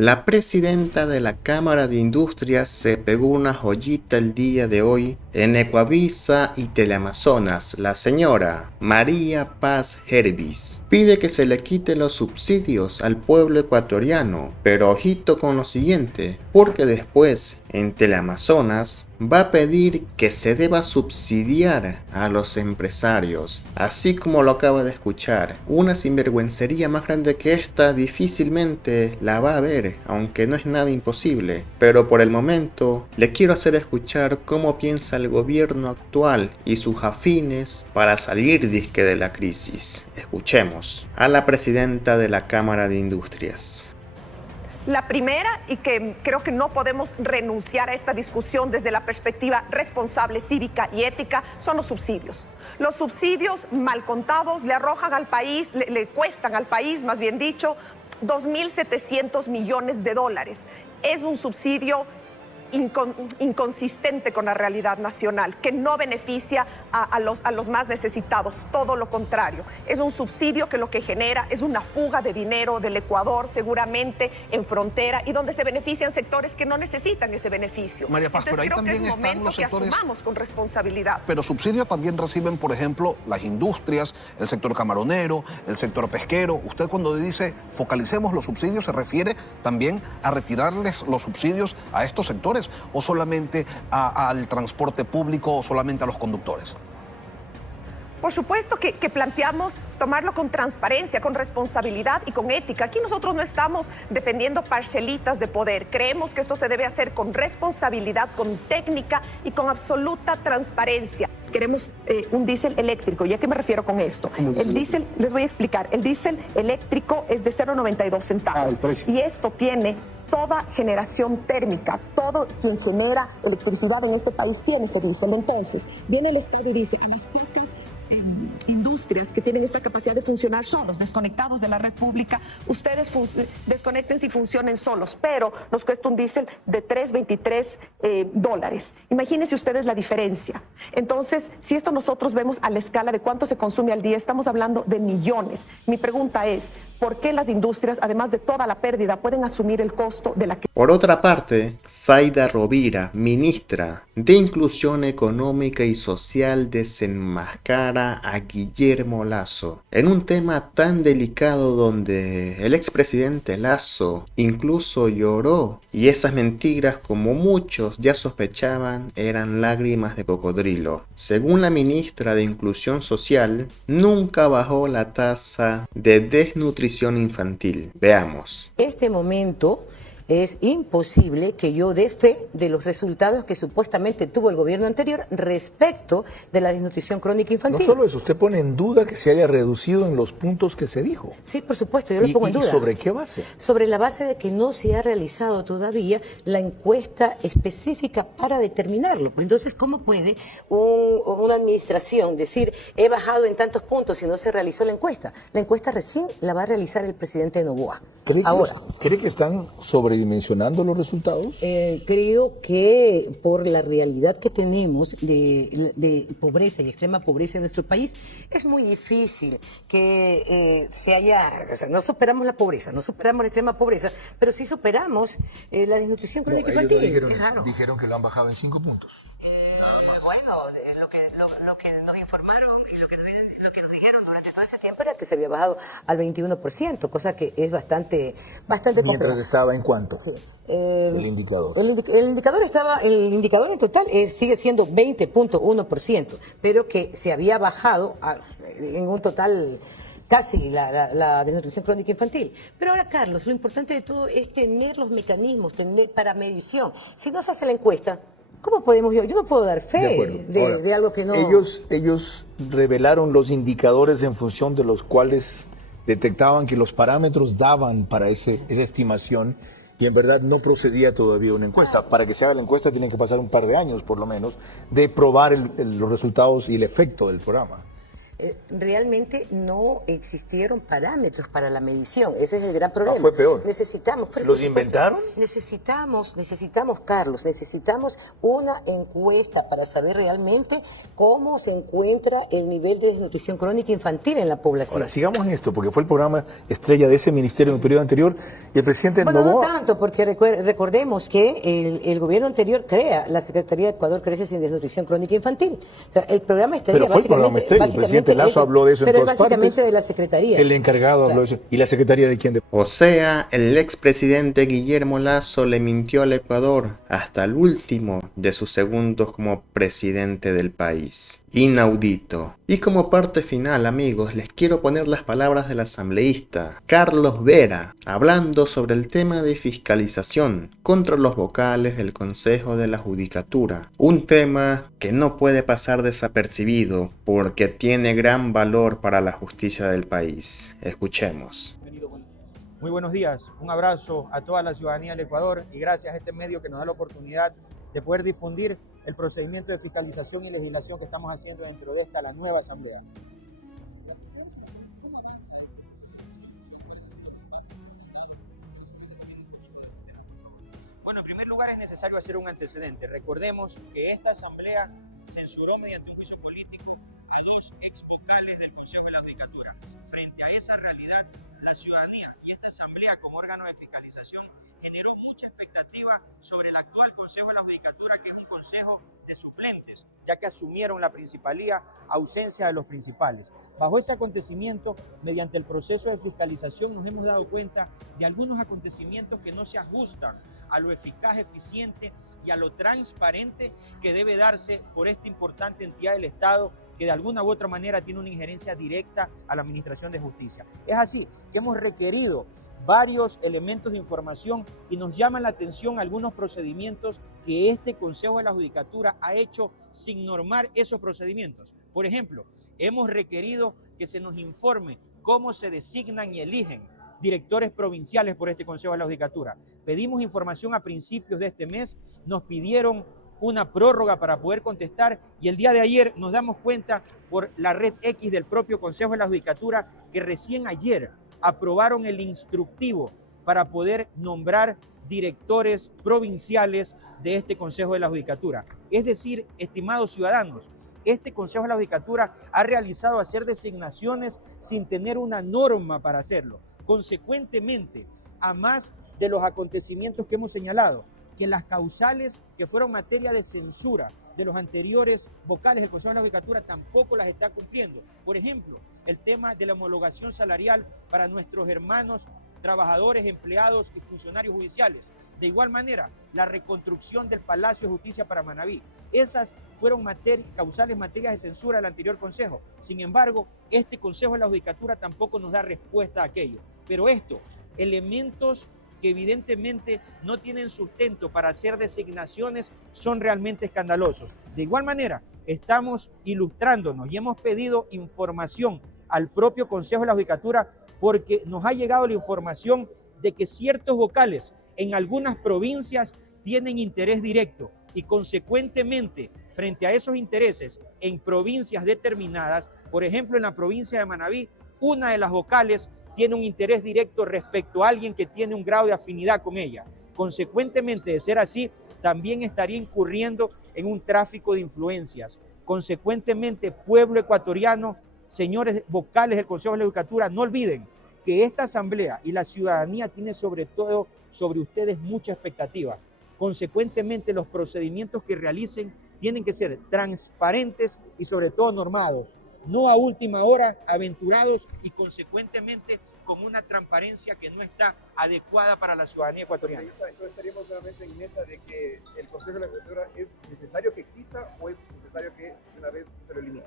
La presidenta de la Cámara de Industrias se pegó una joyita el día de hoy en Ecuavisa y Teleamazonas. La señora María Paz Hervis pide que se le quite los subsidios al pueblo ecuatoriano, pero ojito con lo siguiente, porque después en Teleamazonas va a pedir que se deba subsidiar a los empresarios, así como lo acaba de escuchar. Una sinvergüencería más grande que esta difícilmente la va a haber, aunque no es nada imposible. Pero por el momento le quiero hacer escuchar cómo piensa el gobierno actual y sus afines para salir disque de la crisis. Escuchemos a la presidenta de la Cámara de Industrias. La primera, y que creo que no podemos renunciar a esta discusión desde la perspectiva responsable, cívica y ética, son los subsidios. Los subsidios mal contados le arrojan al país, le cuestan al país, más bien dicho, 2.700 millones de dólares. Es un subsidio inconsistente con la realidad nacional, que no beneficia a los más necesitados, todo lo contrario. Es un subsidio que lo que genera es una fuga de dinero del Ecuador, seguramente en frontera, y donde se benefician sectores que no necesitan ese beneficio. María Paz, entonces pero ahí creo que es también momento están los que sectores, asumamos con responsabilidad. Pero subsidio también reciben, por ejemplo, las industrias, el sector camaronero, el sector pesquero. Usted cuando dice focalicemos los subsidios, ¿se refiere también a retirarles los subsidios a estos sectores o solamente al transporte público o solamente a los conductores? Por supuesto que planteamos tomarlo con transparencia, con responsabilidad y con ética. Aquí nosotros no estamos defendiendo parcelitas de poder. Creemos que esto se debe hacer con responsabilidad, con técnica y con absoluta transparencia. Queremos un diésel eléctrico. ¿Y a qué me refiero con esto? El diésel, les voy a explicar, el diésel eléctrico es de 0,92 centavos. Y esto tiene toda generación térmica, todo quien genera electricidad en este país tiene ese diésel. Entonces, viene el Estado y dice, en las pocas industrias que tienen esta capacidad de funcionar solos, desconectados de la red pública, ustedes desconecten y funcionen solos, pero nos cuesta un diésel de $3.23. Imagínense ustedes la diferencia. Entonces, si esto nosotros vemos a la escala de cuánto se consume al día, estamos hablando de millones. Mi pregunta es, ¿por qué las industrias, además de toda la pérdida, pueden asumir el costo de la que... Por otra parte, Zaida Rovira, ministra de Inclusión Económica y Social, desenmascara a Guillermo Lasso en un tema tan delicado donde el expresidente Lasso incluso lloró, y esas mentiras, como muchos ya sospechaban, eran lágrimas de cocodrilo. Según la ministra de Inclusión Social, nunca bajó la tasa de desnutrición infantil. Veamos. Este momento es imposible que yo dé fe de los resultados que supuestamente tuvo el gobierno anterior respecto de la desnutrición crónica infantil. No solo eso, usted pone en duda que se haya reducido en los puntos que se dijo. Sí, por supuesto, yo lo pongo en duda. ¿Y sobre qué base? Sobre la base de que no se ha realizado todavía la encuesta específica para determinarlo. Entonces, ¿cómo puede una administración decir, he bajado en tantos puntos si no se realizó la encuesta? La encuesta recién la va a realizar el presidente Noboa. ¿Cree que están sobredimensionando los resultados? Creo que por la realidad que tenemos de pobreza y extrema pobreza en nuestro país, es muy difícil que no superamos la pobreza, no superamos la extrema pobreza, pero sí superamos la desnutrición crónica infantil. Dijeron que lo han bajado en 5 puntos. Bueno, lo que nos informaron y lo que nos dijeron durante todo ese tiempo era que se había bajado al 21%, cosa que es bastante Mientras compleja. estaba en cuánto. Sí. El indicador. El indicador en total sigue siendo 20.1%, pero que se había bajado en un total casi la desnutrición crónica infantil. Pero ahora, Carlos, lo importante de todo es tener los mecanismos para medición. Si no se hace la encuesta, ¿cómo podemos? Yo no puedo dar fe de algo que no... Ellos revelaron los indicadores en función de los cuales detectaban que los parámetros daban para esa estimación, y en verdad no procedía todavía una encuesta. Para que se haga la encuesta tienen que pasar un par de años, por lo menos, de probar los resultados y el efecto del programa. Realmente no existieron parámetros para la medición. Ese es el gran problema. Fue peor. Necesitamos. ¿Los inventaron? Necesitamos, Carlos, necesitamos una encuesta para saber realmente cómo se encuentra el nivel de desnutrición crónica infantil en la población. Ahora, sigamos en esto, porque fue el programa estrella de ese ministerio en el periodo anterior y el presidente Bueno, Noboa... no tanto, porque recordemos que el gobierno anterior crea la Secretaría de Ecuador Crece sin Desnutrición Crónica Infantil. O sea, el programa estrella Pero fue el programa estrella, el presidente Lazo habló de eso en todas partes. Pero es básicamente de la Secretaría. El encargado habló de eso. ¿Y la Secretaría de quién? O sea, el expresidente Guillermo Lasso le mintió al Ecuador hasta el último de sus segundos como presidente del país. Inaudito. Y como parte final, amigos, les quiero poner las palabras del asambleísta Carlos Vera, hablando sobre el tema de fiscalización contra los vocales del Consejo de la Judicatura. Un tema que no puede pasar desapercibido porque tiene gran valor para la justicia del país. Escuchemos. Muy buenos días, un abrazo a toda la ciudadanía del Ecuador y gracias a este medio que nos da la oportunidad de poder difundir el procedimiento de fiscalización y legislación que estamos haciendo dentro de esta, la nueva asamblea. Bueno, en primer lugar es necesario hacer un antecedente. Recordemos que esta asamblea censuró mediante un juicio político a 2 ex vocales del Consejo de la Judicatura. Frente a esa realidad, la ciudadanía y esta asamblea como órgano de fiscalización generó mucha expectativa sobre el actual Consejo de la Judicatura, que es un consejo de suplentes, ya que asumieron la principalía, ausencia de los principales. Bajo ese acontecimiento, mediante el proceso de fiscalización, nos hemos dado cuenta de algunos acontecimientos que no se ajustan a lo eficaz, eficiente y a lo transparente que debe darse por esta importante entidad del Estado que de alguna u otra manera tiene una injerencia directa a la Administración de Justicia. Es así que hemos requerido varios elementos de información y nos llaman la atención algunos procedimientos que este Consejo de la Judicatura ha hecho sin normar esos procedimientos. Por ejemplo, hemos requerido que se nos informe cómo se designan y eligen directores provinciales por este Consejo de la Judicatura. Pedimos información a principios de este mes, nos pidieron una prórroga para poder contestar y el día de ayer nos damos cuenta por la red X del propio Consejo de la Judicatura que recién ayer aprobaron el instructivo para poder nombrar directores provinciales de este Consejo de la Judicatura. Es decir, estimados ciudadanos, este Consejo de la Judicatura ha realizado hacer designaciones sin tener una norma para hacerlo. Consecuentemente, a más de los acontecimientos que hemos señalado, que las causales que fueron materia de censura de los anteriores vocales del Consejo de la Judicatura tampoco las está cumpliendo. Por ejemplo, el tema de la homologación salarial para nuestros hermanos trabajadores, empleados y funcionarios judiciales. De igual manera, la reconstrucción del Palacio de Justicia para Manabí. Esas fueron causales materias de censura del anterior Consejo. Sin embargo, este Consejo de la Judicatura tampoco nos da respuesta a aquello. Pero elementos que evidentemente no tienen sustento para hacer designaciones, son realmente escandalosos. De igual manera, estamos ilustrándonos y hemos pedido información al propio Consejo de la Judicatura porque nos ha llegado la información de que ciertos vocales en algunas provincias tienen interés directo y consecuentemente frente a esos intereses en provincias determinadas, por ejemplo en la provincia de Manabí, una de las vocales tiene un interés directo respecto a alguien que tiene un grado de afinidad con ella. Consecuentemente, de ser así, también estaría incurriendo en un tráfico de influencias. Consecuentemente, pueblo ecuatoriano, señores vocales del Consejo de la Judicatura, no olviden que esta asamblea y la ciudadanía tiene sobre todo sobre ustedes mucha expectativa. Consecuentemente, los procedimientos que realicen tienen que ser transparentes y sobre todo normados, no a última hora, aventurados y consecuentemente con una transparencia que no está adecuada para la ciudadanía ecuatoriana. Entonces estaríamos nuevamente en esa de que el Consejo de la Judicatura es necesario que exista o es necesario que una vez se lo elimine.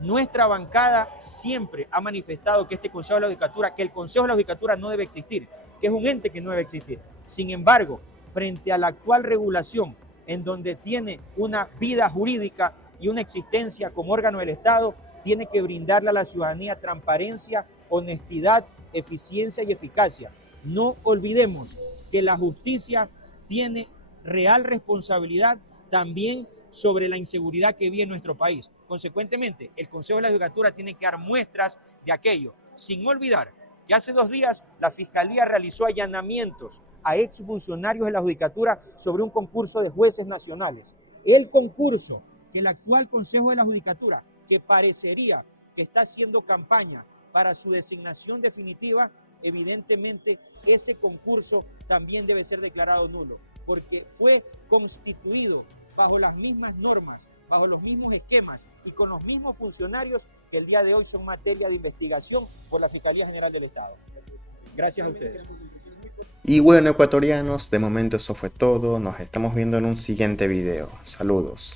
Nuestra bancada siempre ha manifestado que este Consejo de la Judicatura, que el Consejo de la Judicatura no debe existir, que es un ente que no debe existir. Sin embargo, frente a la actual regulación, en donde tiene una vida jurídica y una existencia como órgano del Estado, tiene que brindarle a la ciudadanía transparencia, honestidad, eficiencia y eficacia. No olvidemos que la justicia tiene real responsabilidad también sobre la inseguridad que vi en nuestro país. Consecuentemente, el Consejo de la Judicatura tiene que dar muestras de aquello, sin olvidar que hace 2 días la Fiscalía realizó allanamientos a exfuncionarios de la Judicatura sobre un concurso de jueces nacionales. El concurso que el actual Consejo de la Judicatura, que parecería que está haciendo campaña para su designación definitiva, evidentemente ese concurso también debe ser declarado nulo, porque fue constituido bajo las mismas normas, bajo los mismos esquemas y con los mismos funcionarios que el día de hoy son materia de investigación por la Fiscalía General del Estado. Gracias a ustedes. Y bueno, ecuatorianos, de momento eso fue todo. Nos estamos viendo en un siguiente video. Saludos.